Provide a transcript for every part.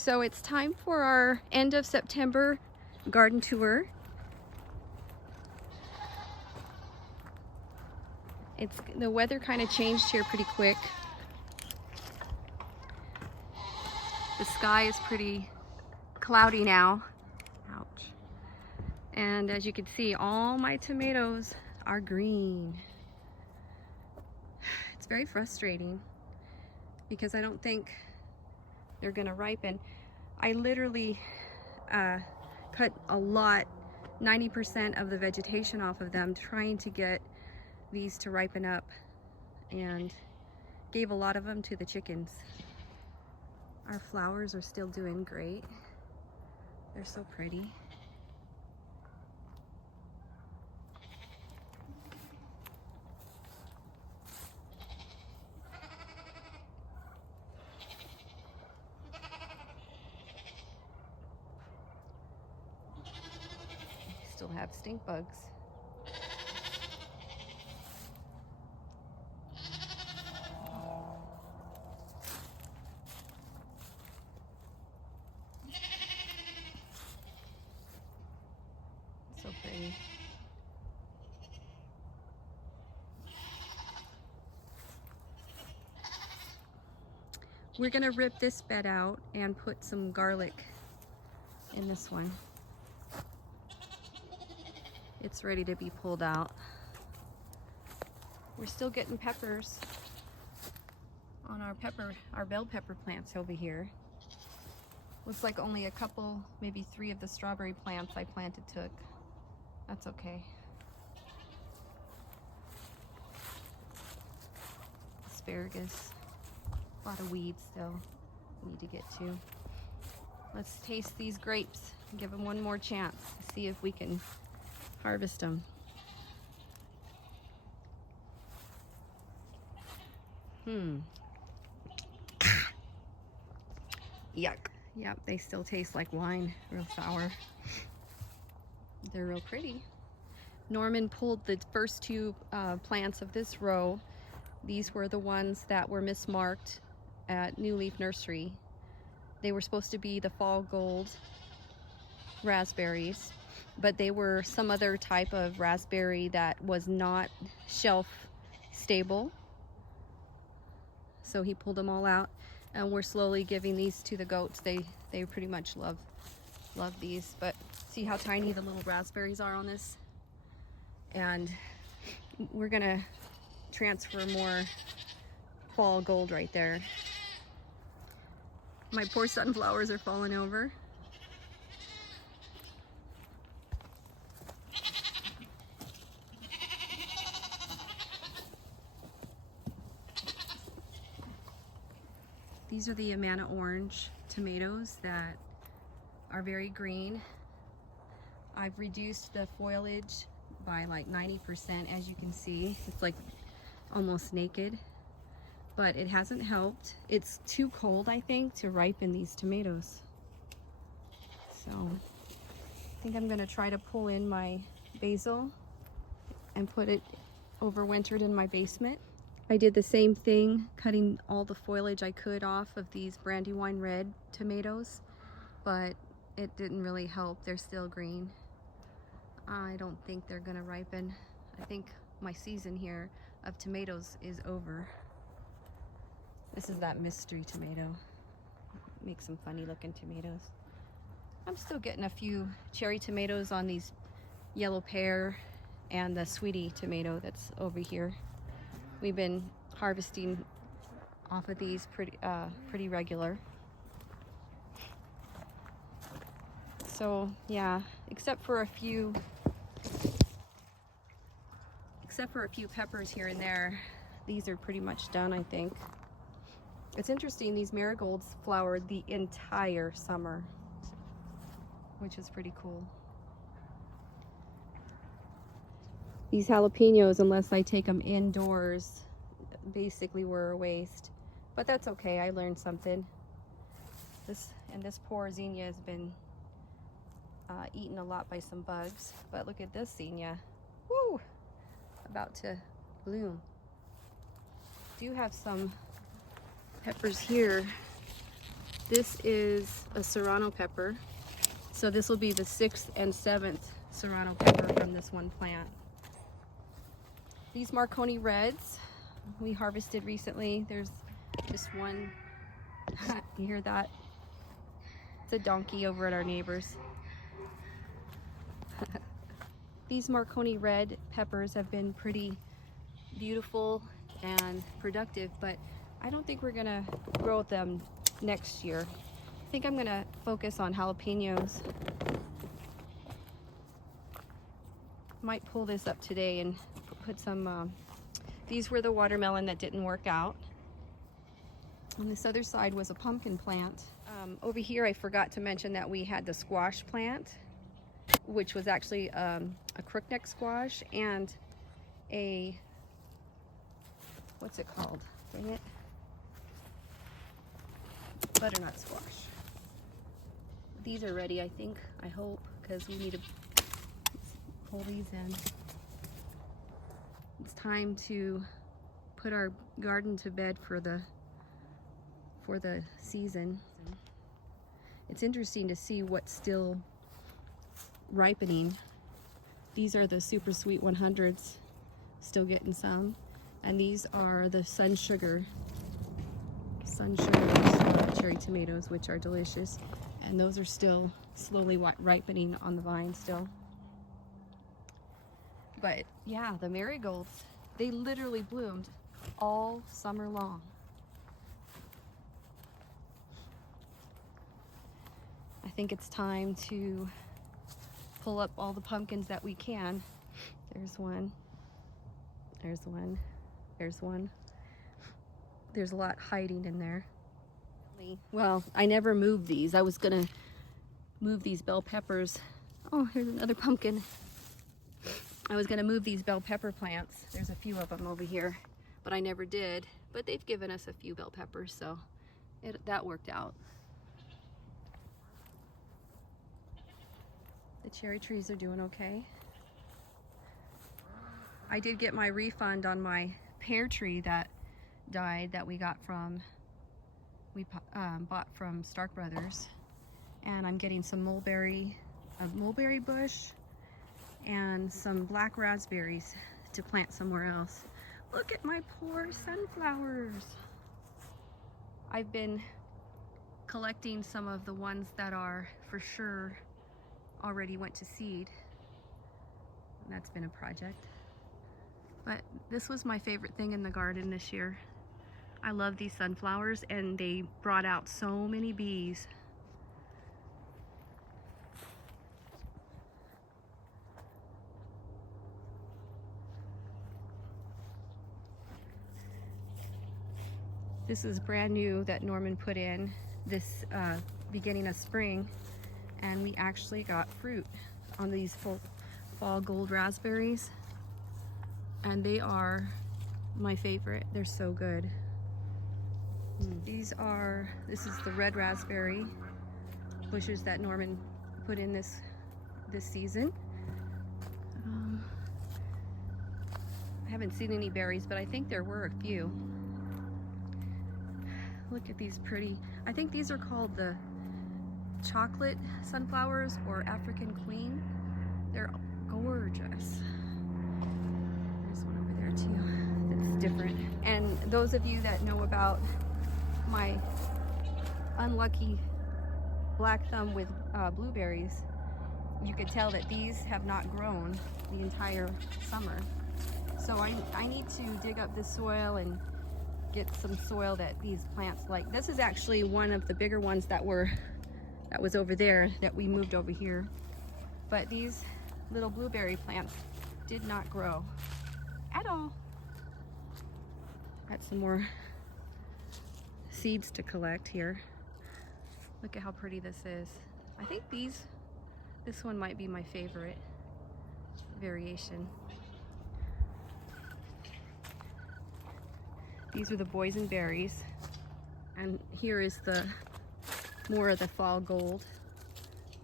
So it's time for our end of September garden tour. The weather kind of changed here pretty quick. The sky is pretty cloudy now. Ouch. And as you can see, all my tomatoes are green. It's very frustrating because I don't think they're gonna ripen. I literally cut a lot, 90% of the vegetation off of them, trying to get these to ripen up, and gave a lot of them to the chickens. Our flowers are still doing great. They're so pretty. Still have stink bugs. So pretty. We're gonna rip this bed out and put some garlic in this one. It's ready to be pulled out. We're still getting peppers on our bell pepper plants over here. Looks like only a couple, maybe 3 of the strawberry plants I planted took. That's okay. Asparagus. A lot of weeds still need to get to. Let's taste these grapes and give them one more chance to see if we can harvest them. Yuck. Yep, they still taste like wine, real sour. They're real pretty. Norman pulled the first 2 plants of this row. These were the ones that were mismarked at New Leaf Nursery. They were supposed to be the fall gold raspberries, but they were some other type of raspberry that was not shelf stable. So he pulled them all out, and we're slowly giving these to the goats. They pretty much love these, but see how tiny the little raspberries are on this? And we're gonna transfer more fall gold right there. My poor sunflowers are falling over. These are the Amana orange tomatoes that are very green. I've reduced the foliage by like 90%, as you can see. It's like almost naked, but it hasn't helped. It's too cold, I think, to ripen these tomatoes. So I think I'm gonna try to pull in my basil and put it overwintered in my basement. I did the same thing, cutting all the foliage I could off of these Brandywine red tomatoes, but it didn't really help. They're still green. I don't think they're gonna ripen. I think my season here of tomatoes is over. This is that mystery tomato. Make some funny looking tomatoes. I'm still getting a few cherry tomatoes on these yellow pear and the sweetie tomato that's over here. We've been harvesting off of these pretty regular. So yeah, except for a few peppers here and there, these are pretty much done, I think. It's interesting, these marigolds flowered the entire summer, which is pretty cool. These jalapenos, unless I take them indoors, basically were a waste. But that's okay, I learned something. This poor zinnia has been eaten a lot by some bugs. But look at this zinnia. Woo! About to bloom. Do have some peppers here This is a serrano pepper. So this will be the 6th and 7th serrano pepper from this one plant. These Marconi Reds we harvested recently. There's just one. You hear that? It's a donkey over at our neighbor's. These Marconi Red peppers have been pretty beautiful and productive, but I don't think we're gonna grow them next year. I think I'm gonna focus on jalapenos. Might pull this up today and put some, these were the watermelon that didn't work out. On this other side was a pumpkin plant. Over here I forgot to mention that we had the squash plant, which was actually a crookneck squash and a, what's it called? Dang it. Butternut squash. These are ready, I think, I hope, because we need to pull these in. It's time to put our garden to bed for the season. It's interesting to see what's still ripening. These are the super sweet 100s, still getting some, and these are the sun sugar cherry tomatoes, which are delicious, and those are still slowly ripening on the vine still. But yeah, the marigolds, they literally bloomed all summer long. I think it's time to pull up all the pumpkins that we can. There's one, there's one, there's one. There's a lot hiding in there. Well, I never moved these. I was gonna move these bell peppers. Oh, here's another pumpkin. I was gonna move these bell pepper plants. There's a few of them over here, but I never did. But they've given us a few bell peppers, so that worked out. The cherry trees are doing okay. I did get my refund on my pear tree that died that we bought from Stark Brothers, and I'm getting some a mulberry bush and some black raspberries to plant somewhere else. Look at my poor sunflowers. I've been collecting some of the ones that are for sure already went to seed. And that's been a project. But this was my favorite thing in the garden this year. I love these sunflowers, and they brought out so many bees. This is brand new that Norman put in this beginning of spring, and we actually got fruit on these fall gold raspberries, and they are my favorite. They're so good. This is the red raspberry bushes that Norman put in this season. I haven't seen any berries, but I think there were a few. Look at these pretty, I think these are called the chocolate sunflowers or African Queen. They're gorgeous. There's one over there too that's different. And those of you that know about my unlucky black thumb with blueberries, you could tell that these have not grown the entire summer. So I need to dig up this soil and get some soil that these plants like. This is actually one of the bigger ones that was over there that we moved over here. But these little blueberry plants did not grow at all. Got some more seeds to collect here. Look at how pretty this is. I think this one might be my favorite variation. These are the boysenberries, and here is more of the fall gold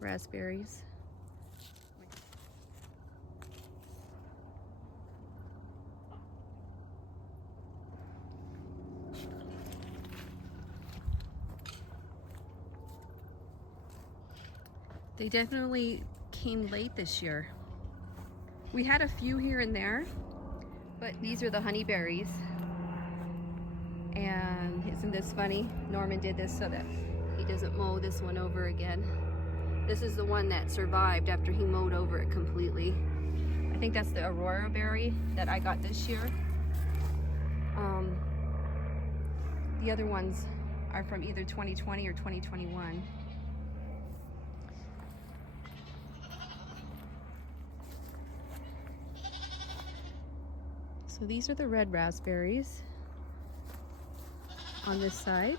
raspberries. They definitely came late this year. We had a few here and there, but these are the honeyberries. And isn't this funny? Norman did this so that he doesn't mow this one over again. This is the one that survived after he mowed over it completely. I think that's the Aurora berry that I got this year. The other ones are from either 2020 or 2021. So these are the red raspberries on this side,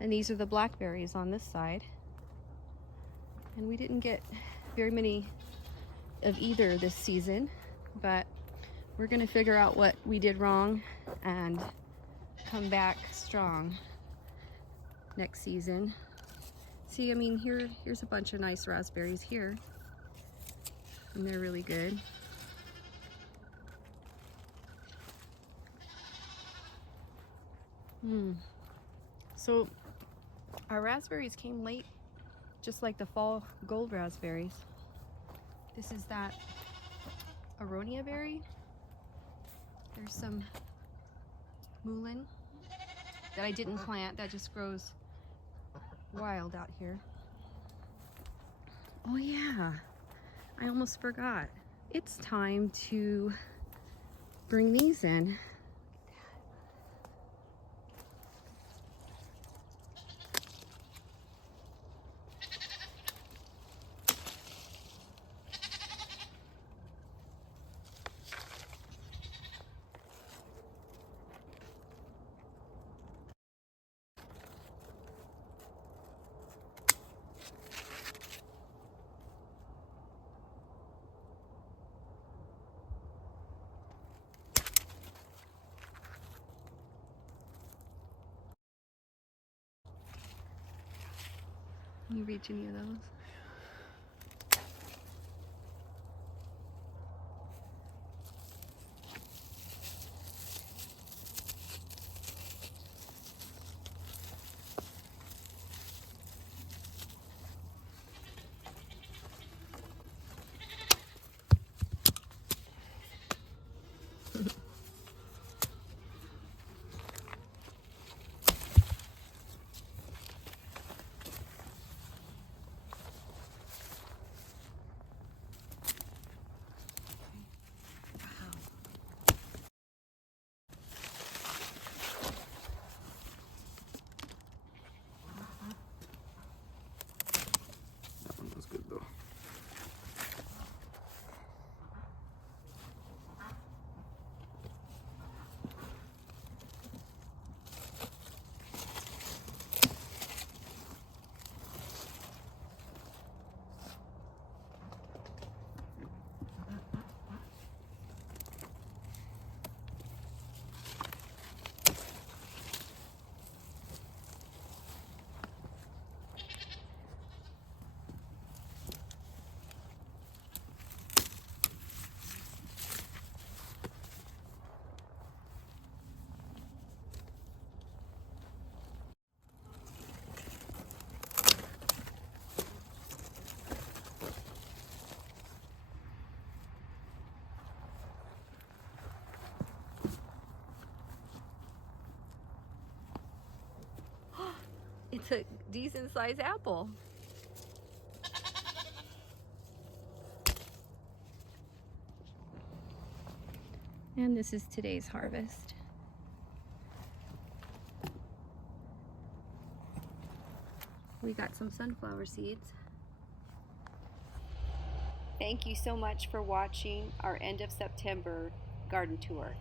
and these are the blackberries on this side. And we didn't get very many of either this season, but we're gonna figure out what we did wrong and come back strong next season. See, I mean, here's a bunch of nice raspberries here, and they're really good. So our raspberries came late, just like the fall gold raspberries. This is that Aronia berry. There's some mullein that I didn't plant, that just grows wild out here. Oh yeah, I almost forgot. It's time to bring these in. Can you reach any of those? It's a decent sized apple. And this is today's harvest. We got some sunflower seeds. Thank you so much for watching our end of September garden tour.